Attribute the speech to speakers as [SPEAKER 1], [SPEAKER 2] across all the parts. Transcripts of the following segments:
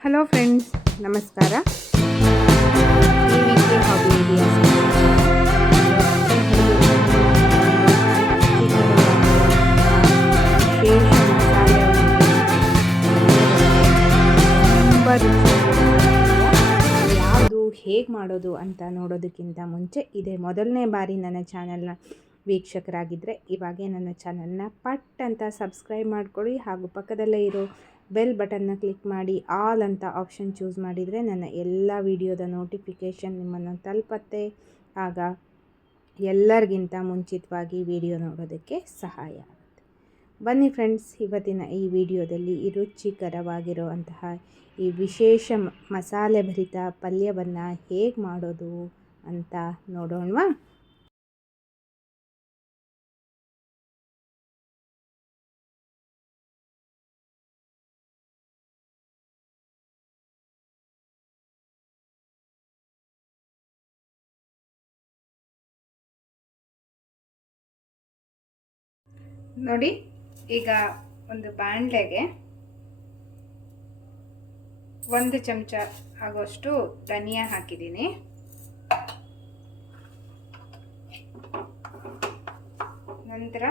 [SPEAKER 1] Hello friends ನಮಸ್ಕಾರ ಈ ಯಾವುದು ಹೇಗೆ ಮಾಡೋದು ಅಂತ ನೋಡೋದಕ್ಕಿಂತ ಮುಂಚೆ ಇದೇ ಮೊದಲನೇ ಬಾರಿ ನನ್ನ ಚಾನಲ್ನ ವೀಕ್ಷಕರಾಗಿದ್ದರೆ ಇವಾಗೇ ನನ್ನ ಚಾನಲ್ನ ಪಟ್ ಅಂತ ಸಬ್ಸ್ಕ್ರೈಬ್ ಮಾಡ್ಕೊಳ್ಳಿ ಹಾಗೂ ಪಕ್ಕದಲ್ಲೇ ಇರೋ ಬೆಲ್ ಬಟನ್ನ ಕ್ಲಿಕ್ ಮಾಡಿ, ಆಲ್ ಅಂತ ಆಪ್ಷನ್ ಚೂಸ್ ಮಾಡಿದರೆ ನನ್ನ ಎಲ್ಲ ವಿಡಿಯೋದ ನೋಟಿಫಿಕೇಷನ್ ನಿಮ್ಮನ್ನು ತಲುಪತ್ತೆ. ಆಗ ಎಲ್ಲರಿಗಿಂತ ಮುಂಚಿತವಾಗಿ ವಿಡಿಯೋ ನೋಡೋದಕ್ಕೆ ಸಹಾಯ ಆಗುತ್ತೆ. ಬನ್ನಿ ಫ್ರೆಂಡ್ಸ್, ಇವತ್ತಿನ ಈ ವಿಡಿಯೋದಲ್ಲಿ ಈ ರುಚಿಕರವಾಗಿರುವಂತಹ ಈ ವಿಶೇಷ ಮಸಾಲೆ ಭರಿತ ಪಲ್ಯವನ್ನು ಹೇಗೆ ಮಾಡೋದು ಅಂತ ನೋಡೋಣವಾ? ನೋಡಿ, ಈಗ ಒಂದು ಬಾಣಲೆಗೆ ಒಂದು ಚಮಚ ಆಗೋಷ್ಟು ಧನಿಯಾ ಹಾಕಿದ್ದೀನಿ. ನಂತರ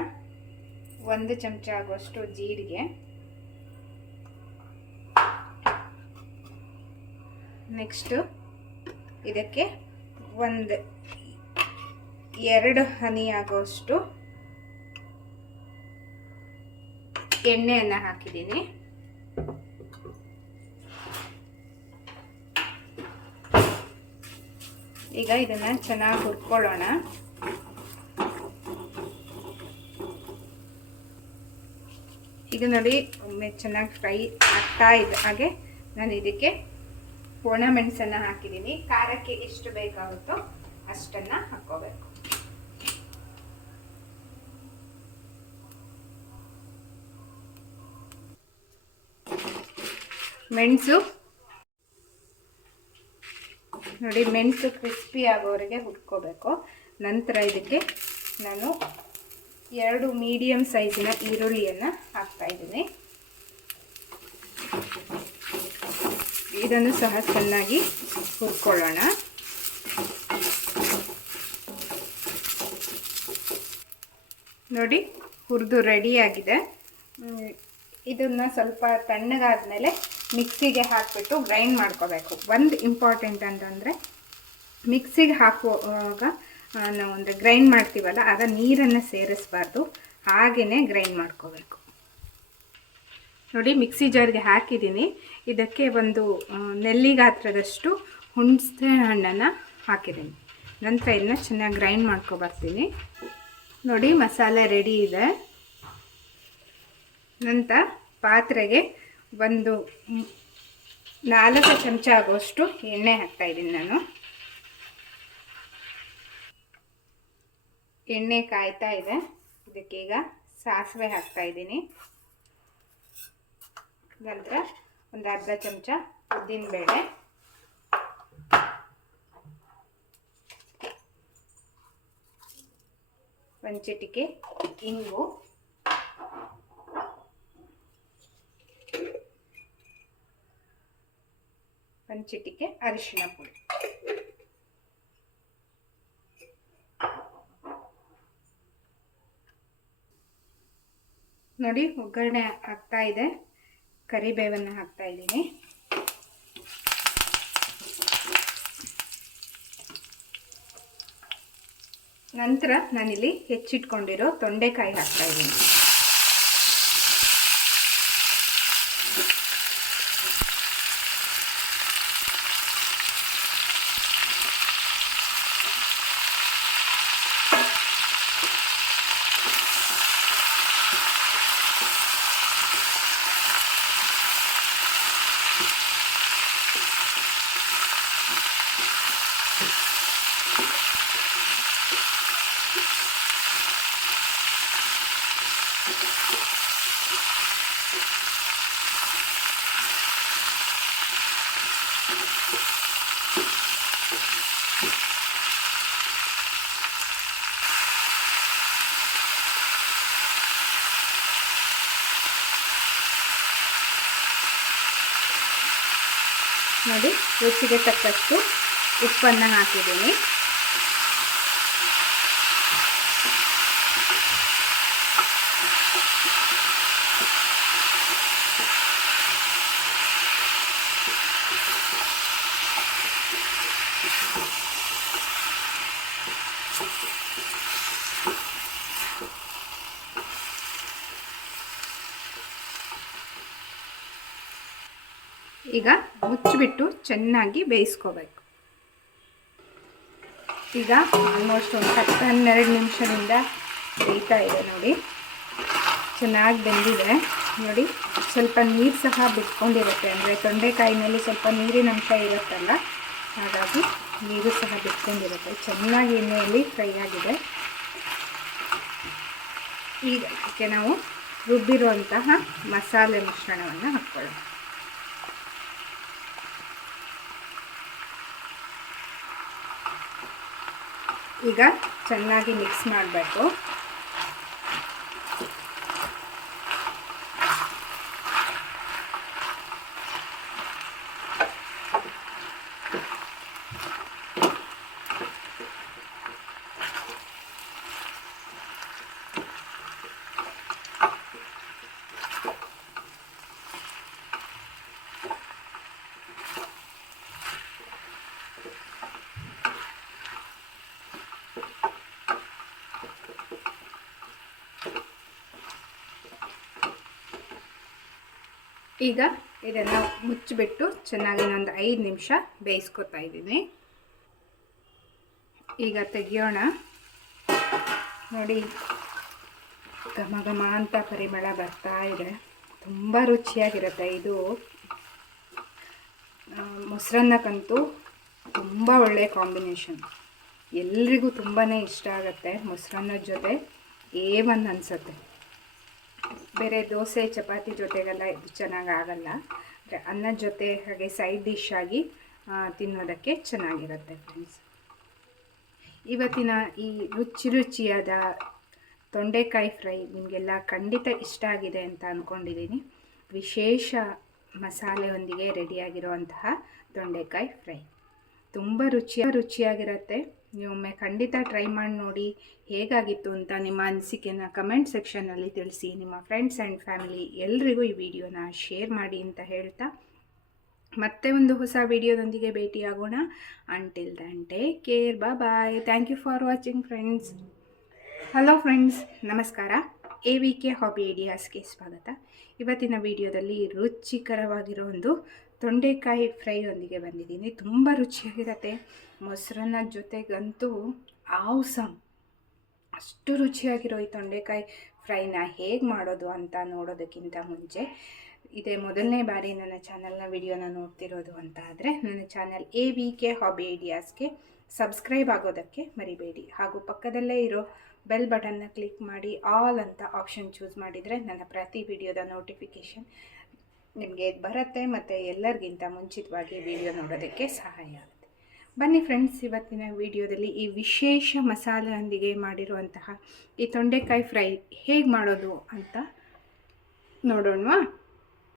[SPEAKER 1] ಒಂದು ಚಮಚ ಆಗುವಷ್ಟು ಜೀರಿಗೆ. ನೆಕ್ಸ್ಟು ಇದಕ್ಕೆ ಒಂದು, ಎರಡು ಹನಿ ಆಗೋಷ್ಟು ಎಣ್ಣೆಯನ್ನು ಹಾಕಿದ್ದೀನಿ. ಈಗ ಇದನ್ನ ಚೆನ್ನಾಗಿ ಹುರ್ಕೊಳ್ಳೋಣ. ಈಗ ನೋಡಿ ಒಮ್ಮೆ ಚೆನ್ನಾಗಿ ಫ್ರೈ ಆಗ್ತಾ ಇದೆ ಹಾಗೆ ನಾನು ಇದಕ್ಕೆ ಒಣ ಮೆಣಸನ್ನು ಹಾಕಿದ್ದೀನಿ. ಖಾರಕ್ಕೆ ಎಷ್ಟು ಬೇಕಾಗುತ್ತೋ ಅಷ್ಟನ್ನು ಹಾಕ್ಕೋಬೇಕು. ಮೆಣಸು. ನೋಡಿ, ಮೆಣಸು ಕ್ರಿಸ್ಪಿ ಆಗೋವರೆಗೆ ಹುಟ್ಕೋಬೇಕು ನಂತರ ಇದಕ್ಕೆ ನಾನು ಎರಡು ಮೀಡಿಯಮ್ ಸೈಜಿನ ಈರುಳ್ಳಿಯನ್ನು ಹಾಕ್ತಾ ಇದ್ದೀನಿ. ಇದನ್ನು ಸಹ ಚೆನ್ನಾಗಿ ಹುರ್ಕೊಳ್ಳೋಣ. ನೋಡಿ, ಹುರಿದು ರೆಡಿಯಾಗಿದೆ ಇದನ್ನು ಸ್ವಲ್ಪ ತಣ್ಣಗಾದ್ಮೇಲೆ ಮಿಕ್ಸಿಗೆ ಹಾಕಿಬಿಟ್ಟು ಗ್ರೈಂಡ್ ಮಾಡ್ಕೋಬೇಕು. ಒಂದು ಇಂಪಾರ್ಟೆಂಟ್ ಅಂತಂದರೆ, ಮಿಕ್ಸಿಗೆ ಹಾಕುವಾಗ ನಾವು ಅಂದರೆ ಗ್ರೈಂಡ್ ಮಾಡ್ತೀವಲ್ಲ, ಆಗ ನೀರನ್ನು ಸೇರಿಸ್ಬಾರ್ದು. ಹಾಗೆಯೇ ಗ್ರೈಂಡ್ ಮಾಡ್ಕೋಬೇಕು. ನೋಡಿ, ಮಿಕ್ಸಿ ಜಾರ್ಗೆ ಹಾಕಿದ್ದೀನಿ. ಇದಕ್ಕೆ ಒಂದು ನೆಲ್ಲಿಗಾತ್ರದಷ್ಟು ನೆಲ್ಲಿ ಗಾತ್ರದಷ್ಟು ಹುಣಸೆ ಹಣ್ಣನ್ನು ಹಾಕಿದ್ದೀನಿ. ನಂತರ ಇದನ್ನ ಚೆನ್ನಾಗಿ ಗ್ರೈಂಡ್ ಮಾಡ್ಕೊಬರ್ತೀನಿ ನೋಡಿ, ಮಸಾಲೆ ರೆಡಿ ಇದೆ. ನಂತರ ಪಾತ್ರೆಗೆ ಒಂದು ನಾಲ್ಕು ಚಮಚ ಆಗುವಷ್ಟು ಎಣ್ಣೆ ಹಾಕ್ತಾ ಇದ್ದೀನಿ ನಾನು. ಎಣ್ಣೆ ಕಾಯ್ತಾ ಇದೆ. ಇದಕ್ಕೀಗ ಸಾಸಿವೆ ಹಾಕ್ತಾ ಇದ್ದೀನಿ. ನಂತರ ಒಂದು ಅರ್ಧ ಚಮಚ ಉದ್ದಿನಬೇಳೆ. ಒಂದು ಚಿಟಿಕೆ ಇಂಗು ಒಂದು ಚಿಟಿಕೆ, ಅರಿಶಿನ ಪುಡಿ. ನೋಡಿ, ಒಗ್ಗರಣೆ ಹಾಕ್ತಾ ಇದೆ. ಕರಿಬೇವನ್ನು ಹಾಕ್ತಾ ಇದ್ದೀನಿ. ನಂತರ ನಾನಿಲ್ಲಿ ಹೆಚ್ಚಿಟ್ಕೊಂಡಿರೋ ತೊಂಡೆಕಾಯಿ ಹಾಕ್ತಾ ಇದ್ದೀನಿ. ನೋಡಿ ರುಚಿಗೆ ತಕ್ಕಷ್ಟು ಉಪ್ಪನ್ನು ಹಾಕಿದ್ದೀನಿ. ಈಗ ಮುಚ್ಚಿಬಿಟ್ಟು ಚೆನ್ನಾಗಿ ಬೇಯಿಸ್ಕೋಬೇಕು. ಈಗ ಆಲ್ಮೋಸ್ಟ್ ಒಂದು ಹತ್ತು ಹನ್ನೆರಡು ನಿಮಿಷದಿಂದ ಬೇಯ್ತಾ ಇದೆ ನೋಡಿ. ಚೆನ್ನಾಗಿ ಬೆಂದಿದೆ. ನೋಡಿ, ಸ್ವಲ್ಪ ನೀರು ಸಹ ಬಿಟ್ಕೊಂಡಿರುತ್ತೆ. ಅಂದರೆ ತೊಂಡೆಕಾಯಿನಲ್ಲಿ ಸ್ವಲ್ಪ ನೀರಿನ ಅಂಶ ಇರುತ್ತಲ್ಲ, ಹಾಗಾಗಿ ನೀರು ಸಹ ಬಿಟ್ಕೊಂಡಿರುತ್ತೆ. ಚೆನ್ನಾಗಿ ಎಣ್ಣೆಯಲ್ಲಿ ಫ್ರೈ ಆಗಿದೆ. ಈಗ ಅದಕ್ಕೆ ನಾವು ರುಬ್ಬಿರುವಂತಹ ಮಸಾಲೆ ಮಿಶ್ರಣವನ್ನು ಹಾಕ್ಕೊಳ್ಳೋಣ. ಈಗ ಚೆನ್ನಾಗಿ ಮಿಕ್ಸ್ ಮಾಡಬೇಕು. ಈಗ ಇದನ್ನು ಮುಚ್ಚಿಬಿಟ್ಟು ಚೆನ್ನಾಗಿ ಇನ್ನೊಂದು ಐದು ನಿಮಿಷ ಬೇಯಿಸ್ಕೊತಾ ಇದ್ದೀನಿ. ಈಗ ತೆಗಿಯೋಣ. ನೋಡಿ, ಘಮ ಘಮ ಅಂತ ಪರಿಮಳ ಬರ್ತಾ ಇದೆ. ತುಂಬ ರುಚಿಯಾಗಿರುತ್ತೆ ಇದು. ಮೊಸರನ್ನಕ್ಕಂತೂ ತುಂಬ ಒಳ್ಳೆಯ ಕಾಂಬಿನೇಷನ್. ಎಲ್ರಿಗೂ ತುಂಬಾ ಇಷ್ಟ ಆಗುತ್ತೆ ಮೊಸರನ್ನದ ಜೊತೆ. ಏ ಒಂದು ಅನಿಸುತ್ತೆ. ಬೇರೆ ದೋಸೆ, ಚಪಾತಿ ಜೊತೆಗೆಲ್ಲ ಇದು ಚೆನ್ನಾಗಿ ಆಗಲ್ಲ ಅನ್ನದ ಜೊತೆ ಹಾಗೆ ಸೈಡ್ ಡಿಶ್ ಆಗಿ ತಿನ್ನೋದಕ್ಕೆ ಚೆನ್ನಾಗಿರುತ್ತೆ ಫ್ರೆಂಡ್ಸ್ ಇವತ್ತಿನ ಈ ರುಚಿ ರುಚಿಯಾದ ತೊಂಡೆಕಾಯಿ ಫ್ರೈ ನಿಮಗೆಲ್ಲ ಖಂಡಿತ ಇಷ್ಟ ಆಗಿದೆ ಅಂತ ಅಂದ್ಕೊಂಡಿದ್ದೀನಿ ವಿಶೇಷ ಮಸಾಲೆಯೊಂದಿಗೆ ರೆಡಿಯಾಗಿರುವಂತಹ ತೊಂಡೆಕಾಯಿ ಫ್ರೈ. ತುಂಬ ರುಚಿಯ ರುಚಿಯಾಗಿರುತ್ತೆ. ನೀವೊಮ್ಮೆ ಖಂಡಿತ ಟ್ರೈ ಮಾಡಿ ನೋಡಿ ಹೇಗಾಗಿತ್ತು ಅಂತ ನಿಮ್ಮ ಅನಿಸಿಕೆನ ಕಮೆಂಟ್ ಸೆಕ್ಷನಲ್ಲಿ ತಿಳಿಸಿ. ನಿಮ್ಮ ಫ್ರೆಂಡ್ಸ್ ಆ್ಯಂಡ್ ಫ್ಯಾಮಿಲಿ ಎಲ್ರಿಗೂ ಈ ವಿಡಿಯೋನ ಶೇರ್ ಮಾಡಿ ಅಂತ ಹೇಳ್ತಾ ಮತ್ತೆ ಒಂದು ಹೊಸ ವಿಡಿಯೋದೊಂದಿಗೆ ಭೇಟಿಯಾಗೋಣ. ಅಂಟಿಲ್ ದನ್ ಟೇಕ್ ಕೇರ್ ಬಾ bye thank you for watching friends hello friends ನಮಸ್ಕಾರ. ಎ ವಿ ಕೆ ಹಾಬಿ ಐಡಿಯಾಸ್ಗೆ ಸ್ವಾಗತ. ಇವತ್ತಿನ ವಿಡಿಯೋದಲ್ಲಿ ರುಚಿಕರವಾಗಿರೋ ಒಂದು ತೊಂಡೆಕಾಯಿ ಫ್ರೈಯೊಂದಿಗೆ ಬಂದಿದ್ದೀನಿ. ತುಂಬ ರುಚಿಯಾಗಿರುತ್ತೆ. ಮೊಸರನ್ನ ಜೊತೆಗಂತೂ ಆವ್ಸಮ್. ಅಷ್ಟು ರುಚಿಯಾಗಿರೋ ಈ ತೊಂಡೆಕಾಯಿ ಫ್ರೈನ ಹೇಗೆ ಮಾಡೋದು ಅಂತ ನೋಡೋದಕ್ಕಿಂತ ಮುಂಚೆ ಇದೇ ಮೊದಲನೇ ಬಾರಿ ನನ್ನ ಚಾನಲ್ನ ವಿಡಿಯೋನ ನೋಡ್ತಿರೋದು ಅಂತ ಆದರೆ ನನ್ನ channel A V K hobby ಐಡಿಯಾಸ್ಗೆ subscribe ಆಗೋದಕ್ಕೆ ಮರಿಬೇಡಿ. ಹಾಗೂ ಪಕ್ಕದಲ್ಲೇ ಇರೋ ಬೆಲ್ ಬಟನ್ನ ಕ್ಲಿಕ್ ಮಾಡಿ ಆಲ್ ಅಂತ ಆಪ್ಷನ್ ಚೂಸ್ ಮಾಡಿದರೆ ನನ್ನ ಪ್ರತಿ ವಿಡಿಯೋದ ನೋಟಿಫಿಕೇಷನ್ ನಿಮಗೆ ಬರುತ್ತೆ ಮತ್ತು ಎಲ್ಲರಿಗಿಂತ ಮುಂಚಿತವಾಗಿ ವಿಡಿಯೋ ನೋಡೋದಕ್ಕೆ ಸಹಾಯ ಆಗುತ್ತೆ. ಬನ್ನಿ ಫ್ರೆಂಡ್ಸ್ ಇವತ್ತಿನ ವಿಡಿಯೋದಲ್ಲಿ ಈ ವಿಶೇಷ ಮಸಾಲೆಯೊಂದಿಗೆ ಮಾಡಿರುವಂತಹ ಈ ತೊಂಡೆಕಾಯಿ ಫ್ರೈ ಹೇಗೆ ಮಾಡೋದು ಅಂತ ನೋಡೋಣವಾ?